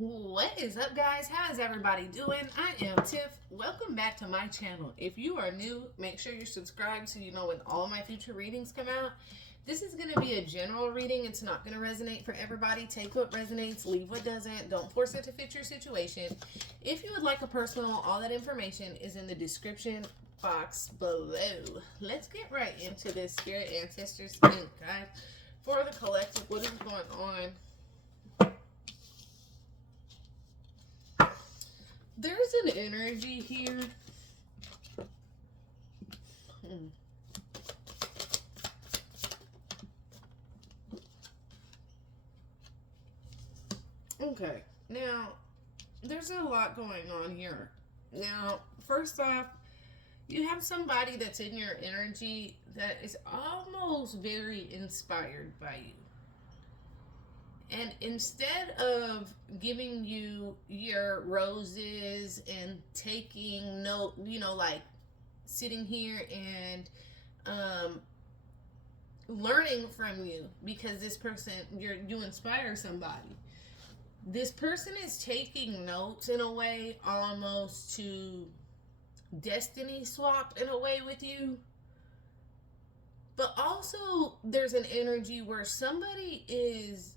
What is up, guys? How is everybody doing? I am Tiff. Welcome back to my channel. If you are new, make sure you're subscribed so you know when all my future readings come out. This is going to be a general reading. It's not going to resonate for everybody. Take what resonates, leave what doesn't. Don't force it to fit your situation. If you would like a personal, all that information is in the description box below. Let's get right into this Spirit Ancestors Inc. guys. For the collective, what is going on? There's an energy here. Okay, now there's a lot going on here. Now, first off, you have somebody that's in your energy that is almost very inspired by you. And instead of giving you your roses and taking note, like sitting here and learning from you, because this person, you inspire somebody. This person is taking notes in a way almost to destiny swap in a way with you. But also there's an energy where somebody is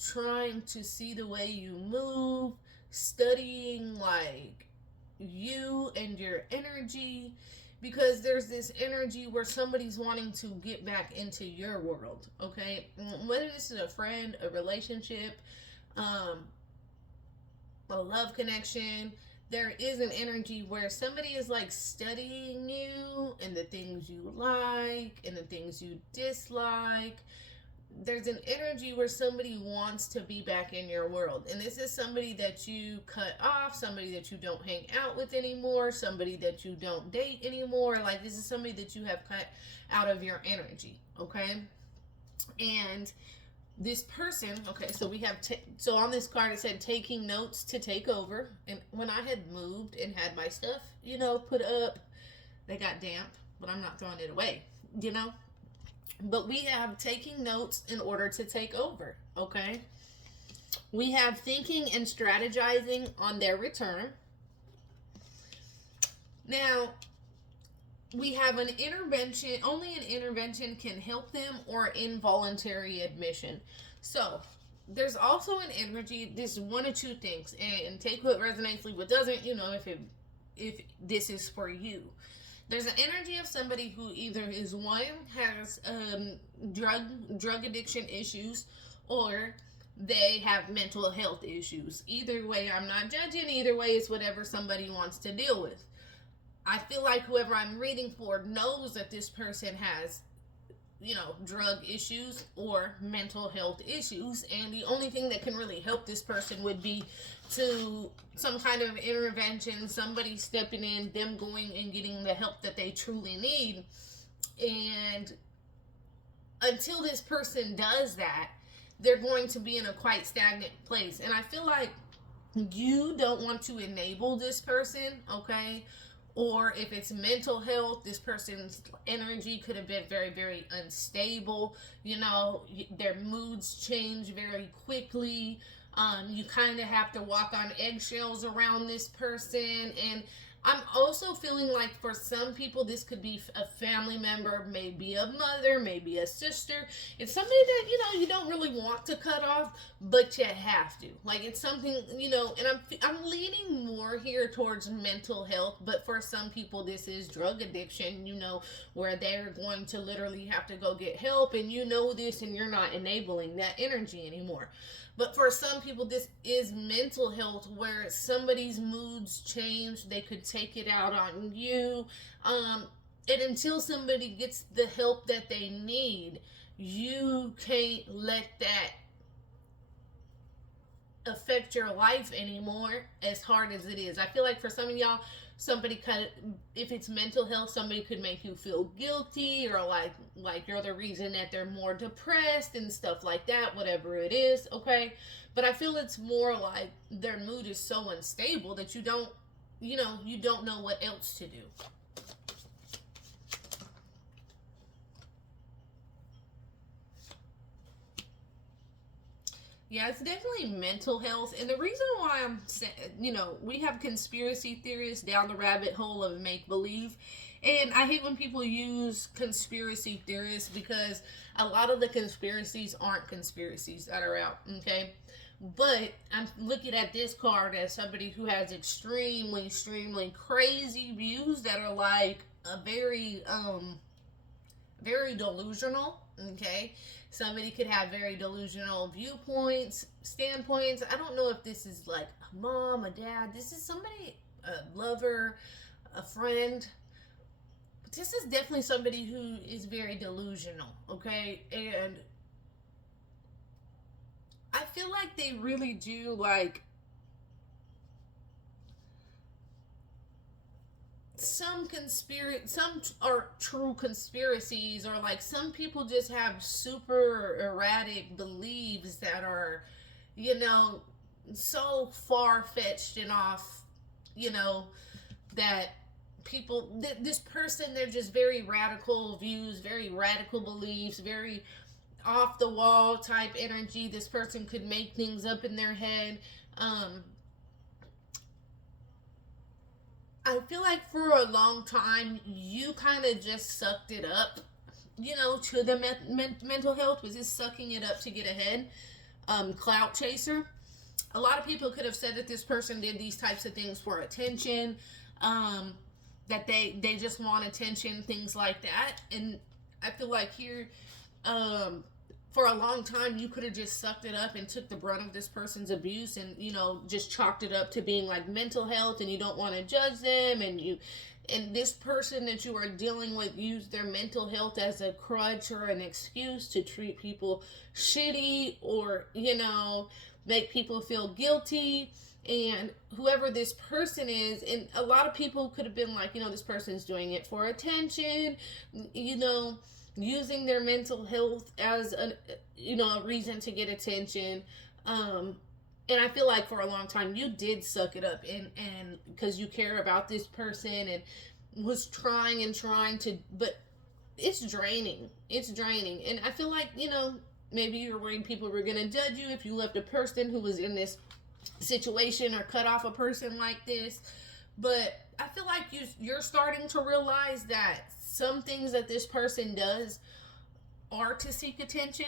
trying to see the way you move, studying like you and your energy, because there's this energy where somebody's wanting to get back into your world. Okay, whether this is a friend, a relationship, a love connection, there is an energy where somebody is like studying you and the things you like and the things you dislike. There's an energy where somebody wants to be back in your world. And this is somebody that you cut off, somebody that you don't hang out with anymore, somebody that you don't date anymore. Like, this is somebody that you have cut out of your energy, okay? And this person, okay, so we have, so on this card it said taking notes to take over. And when I had moved and had my stuff, put up, they got damp, but I'm not throwing it away, But we have taking notes in order to take over, okay? We have thinking and strategizing on their return. Now, we have an intervention. Only an intervention can help them, or involuntary admission. So, there's also an energy, this one or two things, and take what resonates, leave what doesn't, if this is for you. There's an energy of somebody who either is has drug addiction issues, or they have mental health issues. Either way, I'm not judging. Either way, it's whatever somebody wants to deal with. I feel like whoever I'm reading for knows that this person has, drug issues or mental health issues, and the only thing that can really help this person would be to some kind of intervention, somebody stepping in, them going and getting the help that they truly need. And until this person does that, they're going to be in a quite stagnant place. And I feel like you don't want to enable this person, okay? Or if it's mental health, this person's energy could have been very, very unstable. Their moods change very quickly. You kind of have to walk on eggshells around this person. And I'm also feeling like for some people, this could be a family member, maybe a mother, maybe a sister. It's somebody that, you don't really want to cut off, but you have to. Like, it's something, and I'm leaning more here towards mental health, but for some people, this is drug addiction, where they're going to literally have to go get help, and this, and you're not enabling that energy anymore. But for some people, this is mental health, where somebody's moods change. They could take it out on you. And until somebody gets the help that they need, you can't let that affect your life anymore, as hard as it is. I feel like for some of y'all, if it's mental health, somebody could make you feel guilty, or like you're the reason that they're more depressed and stuff like that, whatever it is, okay? But I feel it's more like their mood is so unstable that you don't know what else to do. Yeah, it's definitely mental health. And the reason why I'm saying, we have conspiracy theorists down the rabbit hole of make believe. And I hate when people use conspiracy theorists because a lot of the conspiracies aren't conspiracies that are out, okay? But I'm looking at this card as somebody who has extremely, extremely crazy views that are like a very delusional, okay? Somebody could have very delusional viewpoints, standpoints. I don't know if this is like a mom, a dad. This is somebody, a lover, a friend. But this is definitely somebody who is very delusional, okay? And I feel like they really do like some are true conspiracies, or like some people just have super erratic beliefs that are, you know so far-fetched and off, you know that this person, they're just very radical views, very radical beliefs, very off the wall type energy. This person could make things up in their head. um I feel like for a long time you kind of just sucked it up, to the mental health, was just sucking it up to get ahead. Clout chaser. A lot of people could have said that this person did these types of things for attention, um, that they just want attention, things like that. And I feel like here, um, for a long time, you could have just sucked it up and took the brunt of this person's abuse, and just chalked it up to being like mental health, and you don't want to judge them, and this person that you are dealing with used their mental health as a crutch or an excuse to treat people shitty, or make people feel guilty. And whoever this person is, and a lot of people could have been like, this person's doing it for attention, you know using their mental health as a reason to get attention. And I feel like for a long time you did suck it up, and because you care about this person, and was trying and trying to, but it's draining. And I feel like, maybe you're worried people were going to judge you if you left a person who was in this situation, or cut off a person like this. But I feel like you're starting to realize that some things that this person are to seek attention,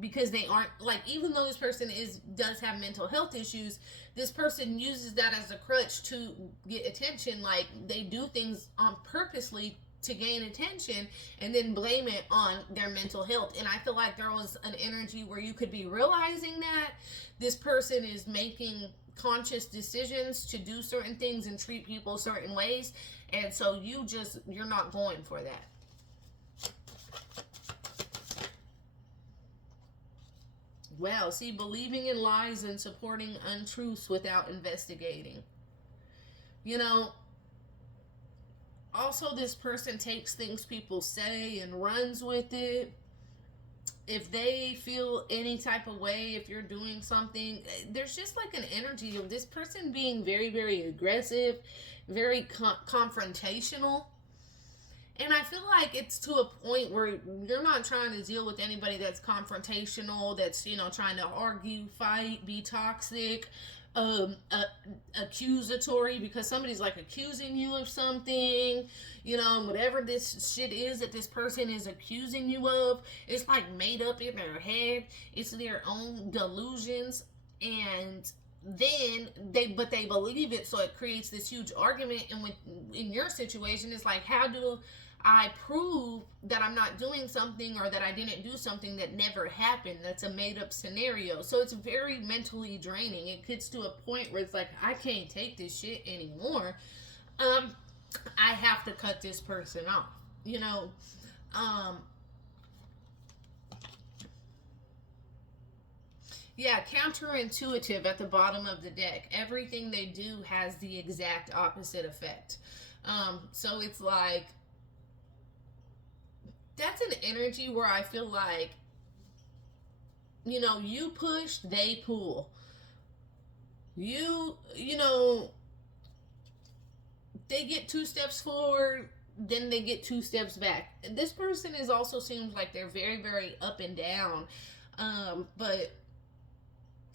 because they aren't, like, even though this person does have mental health issues, this person uses that as a crutch to get attention. Like, they do things on purposely to gain attention, and then blame it on their mental health. And I feel like there was an energy where you could be realizing that this person is making conscious decisions to do certain things and treat people certain ways, and so you're not going for that. Well, see, believing in lies and supporting untruths without investigating. You know, also, this person takes things people say and runs with it. If they feel any type of way, if you're doing something, there's just like an energy of this person being very, very aggressive, very confrontational. And I feel like it's to a point where you're not trying to deal with anybody that's confrontational, that's, trying to argue, fight, be toxic, accusatory, because somebody's like accusing you of something, whatever this shit is that this person is accusing you of, it's like made up in their head. It's their own delusions. And then they believe it, so it creates this huge argument. And in your situation, it's like, how do I prove that I'm not doing something, or that I didn't do something that never happened? That's a made up scenario. So it's very mentally draining. It gets to a point where it's like, I can't take this shit anymore. I have to cut this person off. Yeah, counterintuitive at the bottom of the deck. Everything they do has the exact opposite effect. So it's like, that's an energy where I feel like, you push, they pull. They get 2 steps forward, then they get 2 steps back. This person also seems like they're very, very up and down. But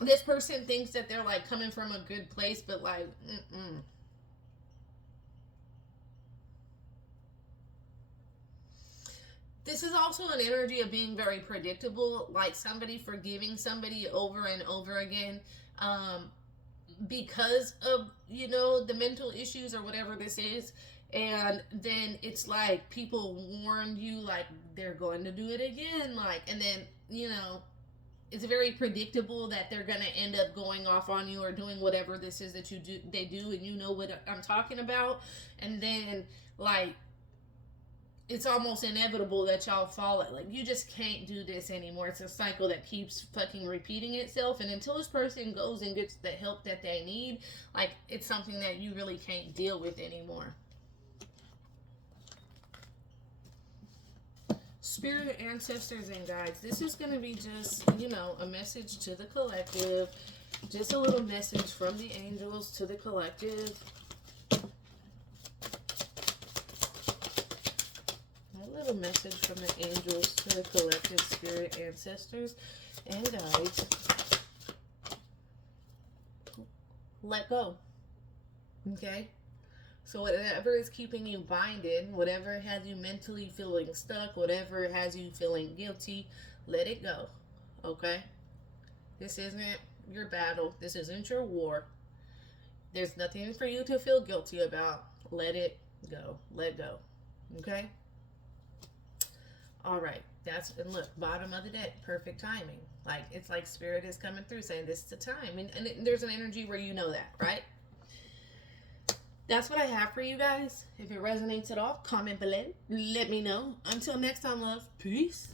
This person thinks that they're like coming from a good place, but like, This is also an energy of being very predictable, like somebody forgiving somebody over and over again, um, because of, the mental issues or whatever this is. And then it's like people warn you, like, they're going to do it again, like, and then, it's very predictable that they're gonna end up going off on you or doing whatever this is that they do, and you know what I'm talking about. And then, like, it's almost inevitable that y'all fall at, like, you just can't do this anymore. It's a cycle that keeps fucking repeating itself, and until this person goes and gets the help that they need, like, it's something that you really can't deal with anymore. Spirit, ancestors, and guides, this is going to be just, a message to the collective, just a little message from the angels to the collective. A message from the angels to the collective, spirit, ancestors, and guides. Let go. Okay? So whatever is keeping you binded, whatever has you mentally feeling stuck, whatever has you feeling guilty, let it go. Okay? This isn't your battle. This isn't your war. There's nothing for you to feel guilty about. Let it go. Let go. Okay? All right, and look, bottom of the deck, perfect timing. Like, it's like spirit is coming through saying this is the time. And there's an energy where you know that, right? That's what I have for you guys. If it resonates at all, comment below. Let me know. Until next time, love. Peace.